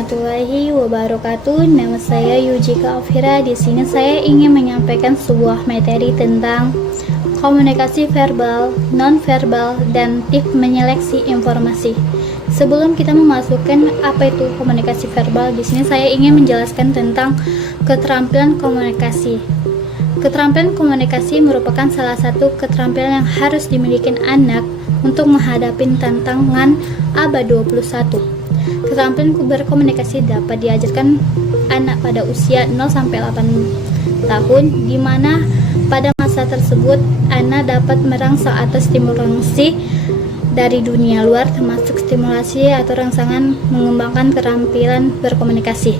warahmatullahi wabarakatuh. Nama saya Yujika Afira. Di sini saya ingin menyampaikan sebuah materi tentang komunikasi verbal, non-verbal, dan tips menyeleksi informasi. Sebelum kita memasukkan apa itu komunikasi verbal, di sini saya ingin menjelaskan tentang keterampilan komunikasi. Keterampilan komunikasi merupakan salah satu keterampilan yang harus dimiliki anak untuk menghadapi tantangan abad 21. Keterampilan berkomunikasi dapat diajarkan anak pada usia 0-8 tahun, di mana pada masa tersebut anak dapat merangsang atas stimulasi dari dunia luar, termasuk stimulasi atau rangsangan mengembangkan keterampilan berkomunikasi.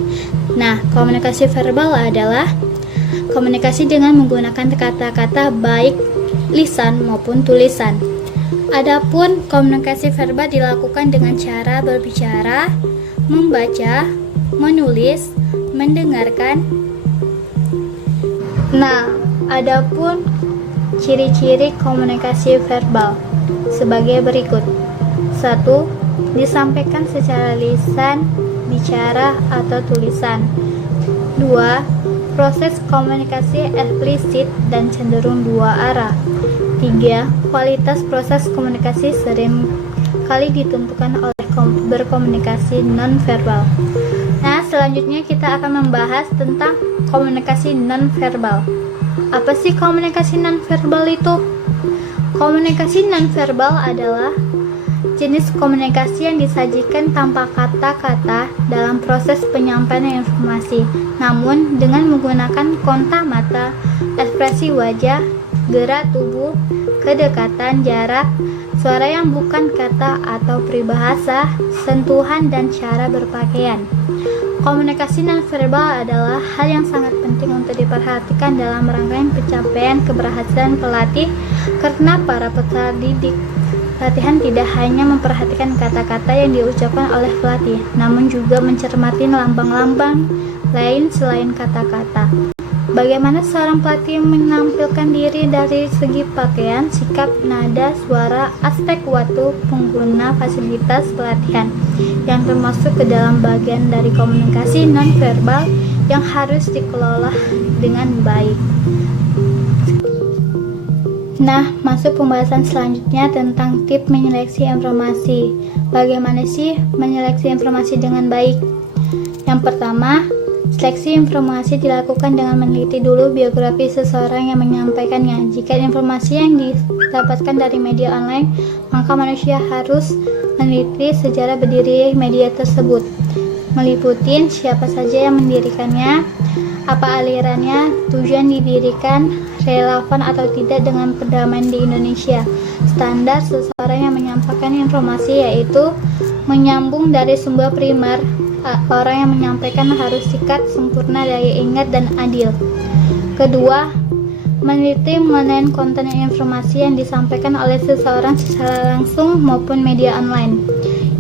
Nah, komunikasi verbal adalah komunikasi dengan menggunakan kata-kata baik lisan maupun tulisan. Adapun komunikasi verbal dilakukan dengan cara berbicara, membaca, menulis, mendengarkan. Nah, adapun ciri-ciri komunikasi verbal sebagai berikut. 1. Disampaikan secara lisan, bicara, atau tulisan. 2. Proses komunikasi eksplisit dan cenderung dua arah. 3. Kualitas proses komunikasi sering kali ditentukan oleh berkomunikasi non-verbal. Nah, selanjutnya kita akan membahas tentang komunikasi non-verbal. Apa sih komunikasi non-verbal itu? Komunikasi non-verbal adalah jenis komunikasi yang disajikan tanpa kata-kata dalam proses penyampaian informasi, namun dengan menggunakan kontak mata, ekspresi wajah, gerak tubuh, kedekatan, jarak, suara yang bukan kata atau peribahasa, sentuhan, dan cara berpakaian. Komunikasi nonverbal adalah hal yang sangat penting untuk diperhatikan dalam rangkaian pencapaian keberhasilan pelatih, karena para peserta didik latihan tidak hanya memperhatikan kata-kata yang diucapkan oleh pelatih, namun juga mencermati lambang-lambang lain selain kata-kata. Bagaimana seorang pelatih menampilkan diri dari segi pakaian, sikap, nada, suara, aspek waktu, pengguna fasilitas pelatihan, yang termasuk ke dalam bagian dari komunikasi nonverbal yang harus dikelola dengan baik. Nah, masuk pembahasan selanjutnya tentang tips menyeleksi informasi. Bagaimana sih menyeleksi informasi dengan baik? Yang pertama, seleksi informasi dilakukan dengan meneliti dulu biografi seseorang yang menyampaikannya. Jika informasi yang didapatkan dari media online, maka manusia harus meneliti sejarah berdiri media tersebut, meliputi siapa saja yang mendirikannya, apa alirannya, tujuan didirikan, relevan atau tidak dengan perdamaian di Indonesia. Standar seseorang yang menyampaikan informasi yaitu menyambung dari sumber primer. Orang yang menyampaikan harus sikat, sempurna, daya ingat, dan adil. Kedua, meneliti mengenai konten informasi yang disampaikan oleh seseorang secara langsung maupun media online.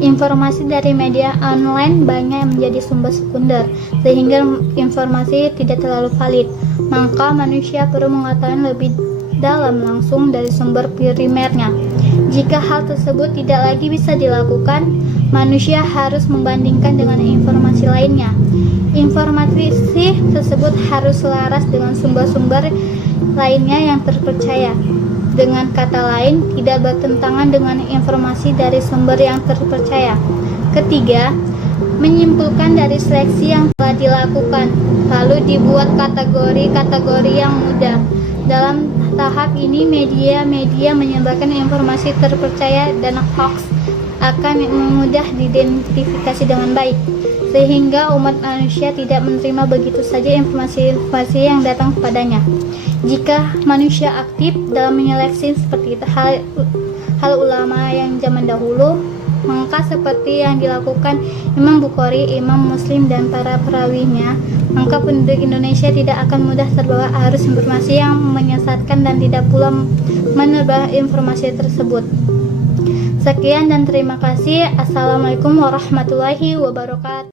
Informasi dari media online banyak menjadi sumber sekunder, sehingga informasi tidak terlalu valid. Maka manusia perlu mengetahui lebih dalam langsung dari sumber primernya. Jika hal tersebut tidak lagi bisa dilakukan, manusia harus membandingkan dengan informasi lainnya. Informasi tersebut harus selaras dengan sumber-sumber lainnya yang terpercaya. Dengan kata lain, tidak bertentangan dengan informasi dari sumber yang terpercaya. Ketiga, menyimpulkan dari seleksi yang telah dilakukan, lalu dibuat kategori-kategori yang mudah. Dalam tahap ini, media-media menyebarkan informasi terpercaya dan hoax akan mudah diidentifikasi dengan baik, sehingga umat manusia tidak menerima begitu saja informasi-informasi yang datang kepadanya. Jika manusia aktif dalam menyeleksi seperti itu hal ulama yang zaman dahulu, maka seperti yang dilakukan Imam Bukhari, Imam Muslim, dan para perawinya, maka penduduk Indonesia tidak akan mudah terbawa arus informasi yang menyesatkan dan tidak pula menebar informasi tersebut. Sekian dan terima kasih. Assalamualaikum warahmatullahi wabarakatuh.